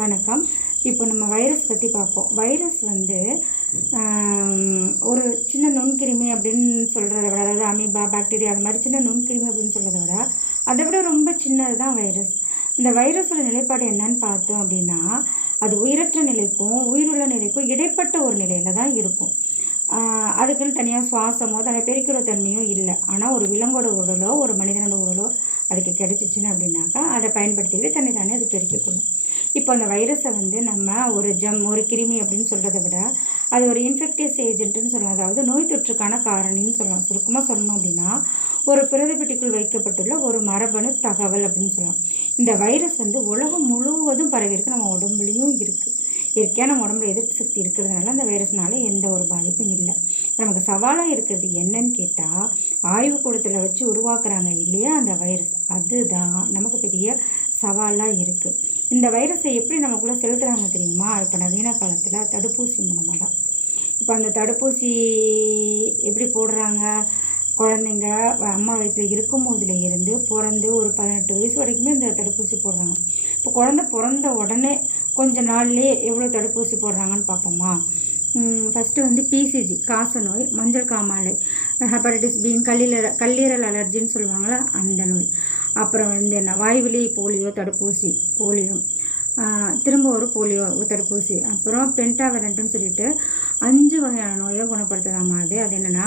வணக்கம். இப்போ நம்ம வைரஸ் பற்றி பார்ப்போம். வைரஸ் வந்து ஒரு சின்ன நுண்கிருமி அப்படின்னு சொல்கிறத விட, அதாவது அமீபா, பாக்டீரியா அது மாதிரி சின்ன நுண்கிருமி அப்படின்னு சொல்கிறத விட, அதை விட ரொம்ப சின்னது தான் வைரஸ். இந்த வைரஸோட நிலைப்பாடு என்னன்னு பார்த்தோம் அப்படின்னா, அது உயிரற்ற நிலைக்கும் உயிருள்ள நிலைக்கும் இடைப்பட்ட ஒரு நிலையில் தான் இருக்கும். அதுக்குன்னு தனியாக சுவாசமோ பிரிக்கிற தன்மையும் இல்லை. ஆனால் ஒரு விலங்கோட உடலோ ஒரு மனிதனோட உடலோ அதுக்கு கிடைச்சிச்சின்னு அப்படின்னாக்கா அதை பயன்படுத்திக்கிட்டு தானே அது பெருக்கிக்கொள்ளும். இப்போ அந்த வைரஸை வந்து நம்ம ஒரு கிருமி அப்படின்னு சொல்கிறத விட அது ஒரு இன்ஃபெக்டியஸ் ஏஜென்ட்னு சொல்லலாம். அதாவது நோய் தொற்றுக்கான காரணின்னு சொல்லலாம். சுருக்கமாக சொல்லணும் அப்படின்னா ஒரு பிரதிபெட்டிக்குள் வைக்கப்பட்டுள்ள ஒரு மரபணு தகவல் அப்படின்னு சொல்லலாம். இந்த வைரஸ் வந்து உலகம் முழுவதும் பரவியிருக்கு, நம்ம உடம்புலையும் இருக்குது. இயற்கையாக நம்ம உடம்புல எதிர்ப்பு சக்தி இருக்கிறதுனால அந்த வைரஸ்னால எந்த ஒரு பாதிப்பும் இல்லை. நமக்கு சவாலாக இருக்கிறது என்னன்னு கேட்டால், ஆய்வுக்கூடத்தில் வச்சு உருவாக்குறாங்க இல்லையா அந்த வைரஸ், அதுதான் நமக்கு பெரிய சவாலாக இருக்குது. இந்த வைரஸை எப்படி நமக்குள்ளே செலுத்துகிறாங்க தெரியுமா? இப்போ நவீன காலத்தில் தடுப்பூசி மூலமாக தான். இப்போ அந்த தடுப்பூசி எப்படி போடுறாங்க? குழந்தைங்க அம்மா வயிற்றில் இருக்கும் போதுல இருந்து பிறந்து ஒரு 18 வயசு வரைக்குமே இந்த தடுப்பூசி போடுறாங்க. இப்போ குழந்தை பிறந்த உடனே கொஞ்ச நாள்லேயே எவ்வளோ தடுப்பூசி போடுறாங்கன்னு பார்ப்போமா? ஃபஸ்ட்டு வந்து பிசிஜி காச நோய், மஞ்சள் காமாலை, ஹெப்படைட்டிஸ் பி, கல்லீரல் அலர்ஜின்னு சொல்லுவாங்களா அந்த நோய். அப்புறம் வந்து என்ன வாய்வழி போலியோ தடுப்பூசி, போலியோ, திரும்ப ஒரு போலியோ தடுப்பூசி, அப்புறம் பென்டாவலண்ட்டுன்னு சொல்லிட்டு 5 வகையான நோயை குணப்படுத்தலாமா. அது என்னென்னா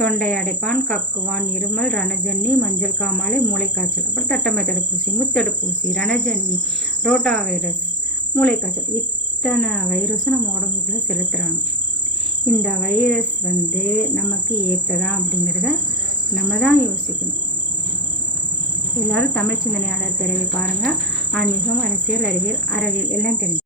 தொண்டை அடைப்பான், கக்குவான், இருமல், ரணஜன்னி, மஞ்சள் காமாலை, மூளைக்காய்ச்சல், அப்புறம் தட்டம்மை தடுப்பூசி, முத்தடுப்பூசி, ரணஜன்னி, ரோட்டா வைரஸ், மூளைக்காய்ச்சல், இத்தனை வைரஸும் நம்ம உடம்புக்குள்ளே செலுத்துகிறாங்க. இந்த வைரஸ் வந்து நமக்கு ஏற்றதா அப்படிங்கிறத நம்ம தான் யோசிக்கணும். எல்லாரும் தமிழ் சிந்தனையாளர் பிறவி பாருங்கள். ஆன்மீகம், அரசியல், அறிவியல் எல்லாம் தெரிஞ்சு